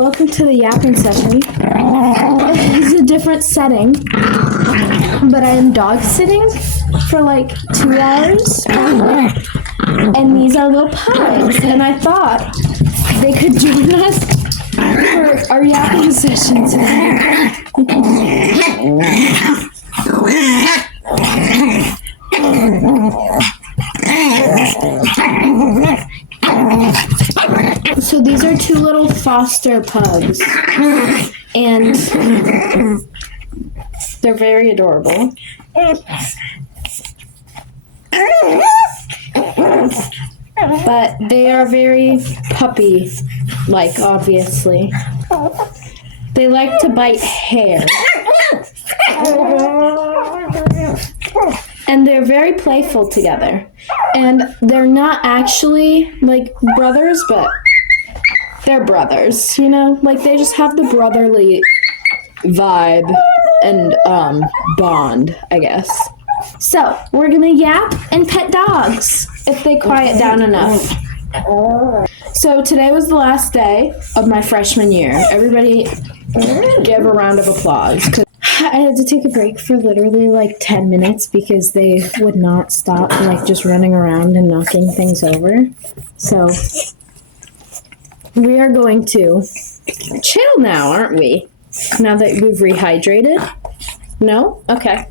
Welcome to the yapping session. This is a different setting, but I am dog sitting for like 2 hours, and these are little pugs, and I thought they could join us for our yapping session today. So these are 2 little foster pugs, and they're very adorable. But they are very puppy-like, obviously. They like to bite hair. And they're very playful together. And they're not actually like brothers, but they're brothers, you know? Like they just have the brotherly vibe and bond, I guess. So, we're gonna yap and pet dogs if they quiet down enough. So today was the last day of my freshman year. Everybody give a round of applause. I had to take a break for literally like 10 minutes because they would not stop like just running around and knocking things over. So we are going to chill now, aren't we? Now that we've rehydrated? No? Okay.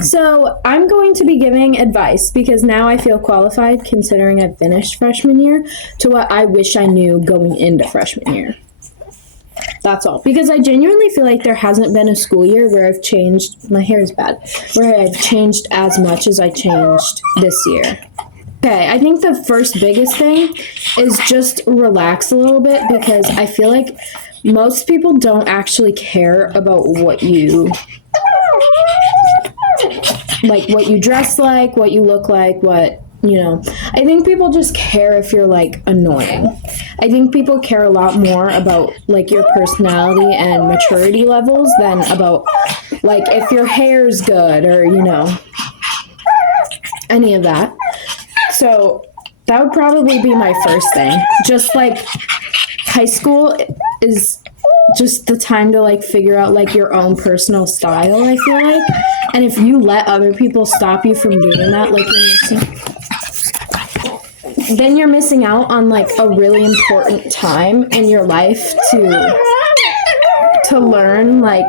So I'm going to be giving advice because now I feel qualified, considering I've finished freshman year, to what I wish I knew going into freshman year. That's all. Because I genuinely feel like there hasn't been a school year where I've changed, my hair is bad, where I've changed as much as I changed this year. Okay, I think the first biggest thing is just relax a little bit because I feel like most people don't actually care about what you dress like, what you look like, what, you know. I think people just care if you're, like, annoying. I think people care a lot more about, like, your personality and maturity levels than about, like, if your hair's good or, you know, any of that. So that would probably be my first thing. Just, like, high school is just the time to, like, figure out, like, your own personal style, I feel like. And if you let other people stop you from doing that, like, then you're missing out on, like, a really important time in your life to learn, like,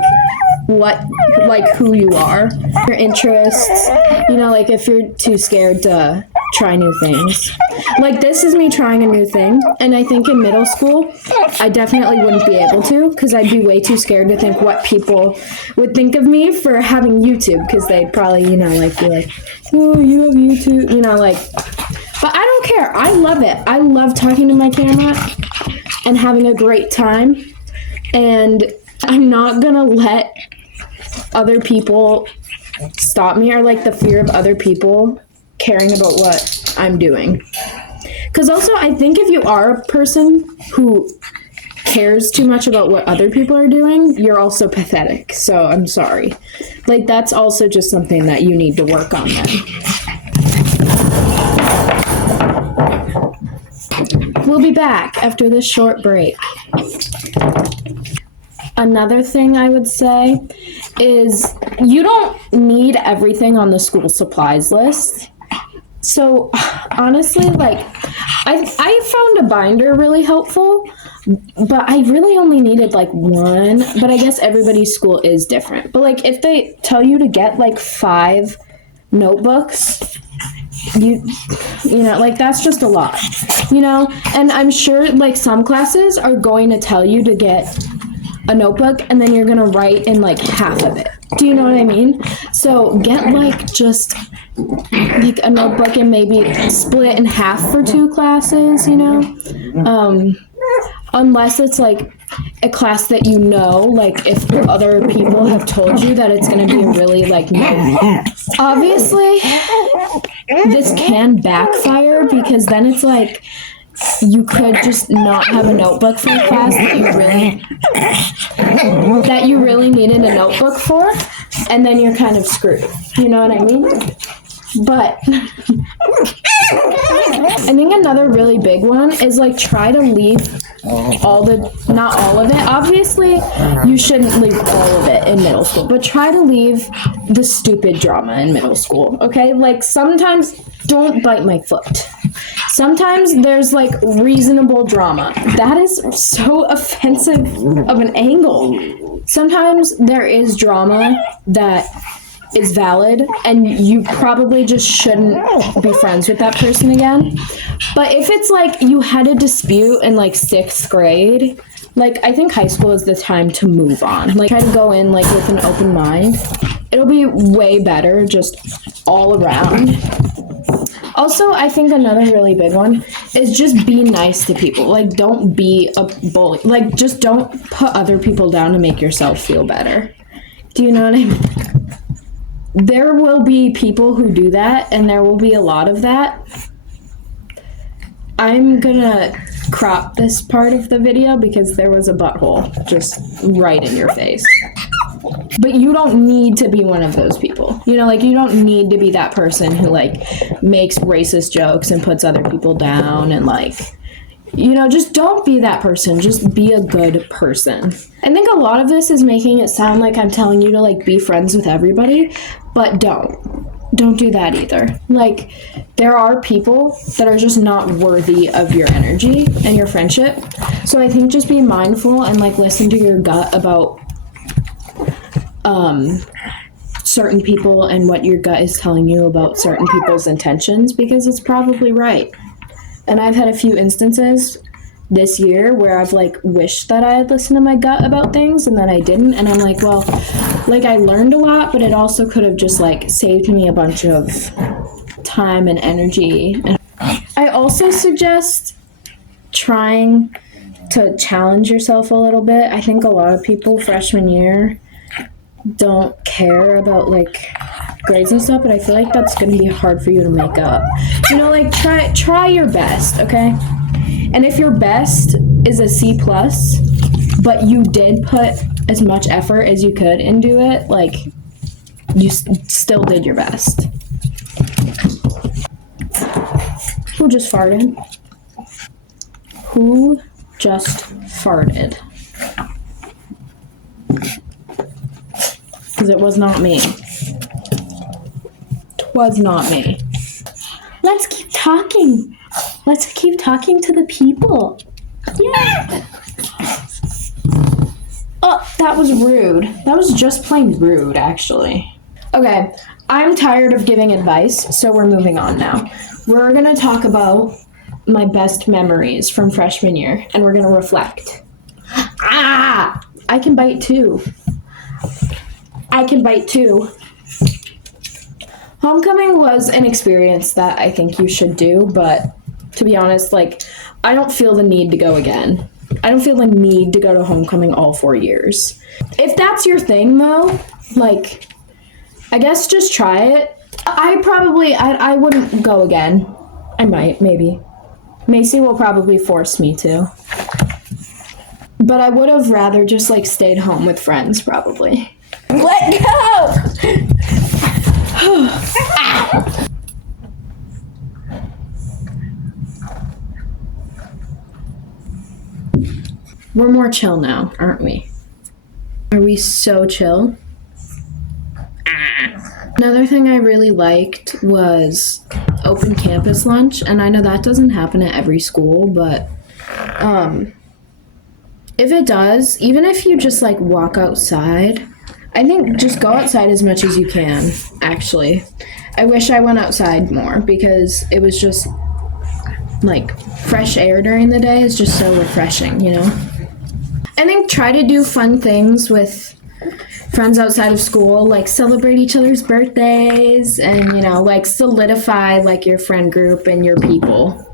who you are, your interests, you know, like, if you're too scared to try new things. Like, this is me trying a new thing, and I think in middle school, I definitely wouldn't be able to, because I'd be way too scared to think what people would think of me for having YouTube, because they'd probably, you know, like, be like, oh, you have YouTube, you know, like, but I don't care. I love it. I love talking to my camera and having a great time, and I'm not gonna let other people stop me, or, like, the fear of other people caring about what I'm doing. Because also, I think if you are a person who cares too much about what other people are doing, you're also pathetic. So I'm sorry. Like, that's also just something that you need to work on then. We'll be back after this short break. Another thing I would say is you don't need everything on the school supplies list. So honestly, like, I found a binder really helpful, but I really only needed like 1, but I guess everybody's school is different. But like, if they tell you to get like 5 notebooks, you know, like, that's just a lot, you know. And I'm sure like some classes are going to tell you to get a notebook and then you're gonna write in like half of it. Do you know what I mean? So get like just like a notebook and maybe split it in half for 2 classes, you know? Unless it's like a class that you know, like if other people have told you that it's going to be really like obviously this can backfire, because then it's like you could just not have a notebook for a class that you really needed a notebook for, and then you're kind of screwed. You know what I mean? But I think another really big one is like try to leave not all of it. Obviously, you shouldn't leave all of it in middle school, but try to leave the stupid drama in middle school, okay? Like sometimes, don't bite my foot. Sometimes there's like reasonable drama. That is so offensive of an angle. Sometimes there is drama that is valid and you probably just shouldn't be friends with that person again. But if it's like you had a dispute in like 6th grade, like I think high school is the time to move on. Like try to go in like with an open mind. It'll be way better just all around. Also, I think another really big one is just be nice to people. Like don't be a bully. Like just don't put other people down to make yourself feel better. Do you know what I mean? There will be people who do that, and there will be a lot of that. I'm gonna crop this part of the video because there was a butthole just right in your face. But you don't need to be one of those people. You know, like you don't need to be that person who like makes racist jokes and puts other people down and like, you know, just don't be that person. Just be a good person. I think a lot of this is making it sound like I'm telling you to like be friends with everybody, but don't do that either. Like there are people that are just not worthy of your energy and your friendship. So I think just be mindful and like listen to your gut about certain people and what your gut is telling you about certain people's intentions, because it's probably right. And I've had a few instances this year where I've like wished that I had listened to my gut about things and then I didn't. And I'm like, well, like I learned a lot, but it also could have just like saved me a bunch of time and energy. And I also suggest trying to challenge yourself a little bit. I think a lot of people freshman year don't care about like grades and stuff, but I feel like that's gonna be hard for you to make up. You know, like try your best, okay? And if your best is a C+, but you did put as much effort as you could into it, like you still did your best. Who just farted? Who just farted? Because it was not me. It was not me. Let's keep talking. Let's keep talking to the people. Yeah. Oh, that was rude. That was just plain rude, actually. Okay, I'm tired of giving advice, so we're moving on now. We're going to talk about my best memories from freshman year, and we're going to reflect. Ah! I can bite too. I can bite too. Homecoming was an experience that I think you should do, but to be honest, like, I don't feel the need to go again. I don't feel the need to go to homecoming all 4 years. If that's your thing, though, like, I guess just try it. I wouldn't go again. I might, maybe. Macy will probably force me to. But I would have rather just, like, stayed home with friends, probably. Let go! We're more chill now, aren't we? Are we so chill? Another thing I really liked was open campus lunch, and I know that doesn't happen at every school, but if it does, even if you just like walk outside, I think just go outside as much as you can, actually. I wish I went outside more because it was just like fresh air during the day is just so refreshing, you know? I think try to do fun things with friends outside of school, like celebrate each other's birthdays and, you know, like solidify like your friend group and your people.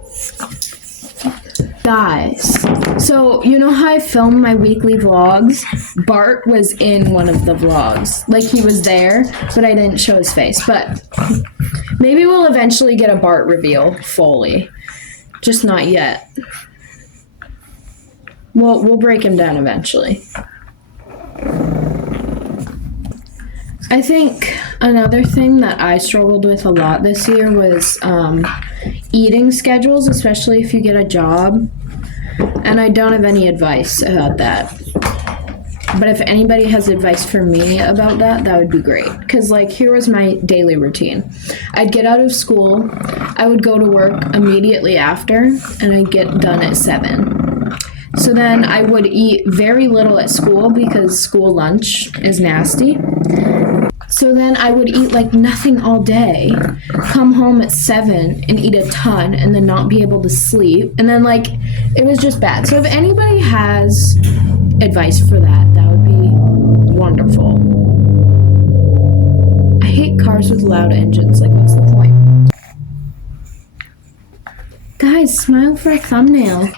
Guys, so you know how I film my weekly vlogs? Bart was in one of the vlogs. Like he was there, but I didn't show his face. But maybe we'll eventually get a Bart reveal fully. Just not yet. We'll break him down eventually. I think another thing that I struggled with a lot this year was eating schedules, especially if you get a job. And I don't have any advice about that. But if anybody has advice for me about that, that would be great. Because, like, here was my daily routine. I'd get out of school, I would go to work immediately after, and I'd get done at 7. So then I would eat very little at school because school lunch is nasty. So then I would eat like nothing all day, come home at 7 and eat a ton, and then not be able to sleep. And then, like, it was just bad. So if anybody has advice for that, that would be wonderful. I hate cars with loud engines. Like, what's the point? Guys, smile for a thumbnail.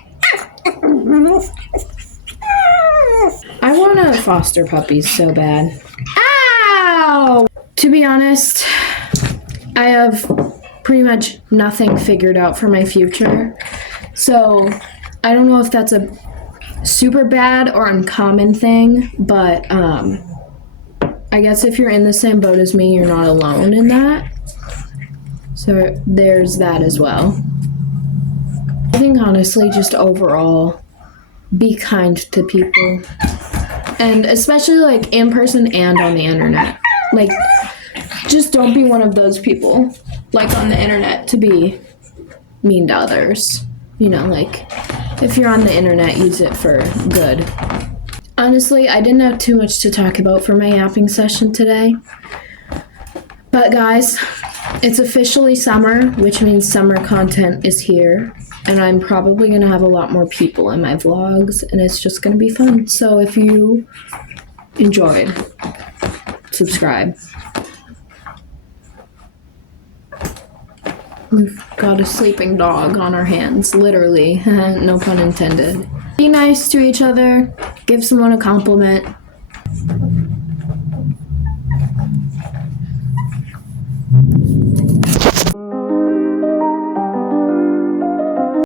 I want to foster puppies so bad. Ow! To be honest, I have pretty much nothing figured out for my future. So I don't know if that's a super bad or uncommon thing, but I guess if you're in the same boat as me, you're not alone in that. So there's that as well. I think honestly, just overall, be kind to people. And especially like in person and on the internet. Like, just don't be one of those people, like on the internet, to be mean to others. You know, like, if you're on the internet, use it for good. Honestly, I didn't have too much to talk about for my yapping session today. But guys, it's officially summer, which means summer content is here. And I'm probably going to have a lot more people in my vlogs, and it's just going to be fun. So if you enjoyed, subscribe. We've got a sleeping dog on our hands, literally. No pun intended. Be nice to each other. Give someone a compliment.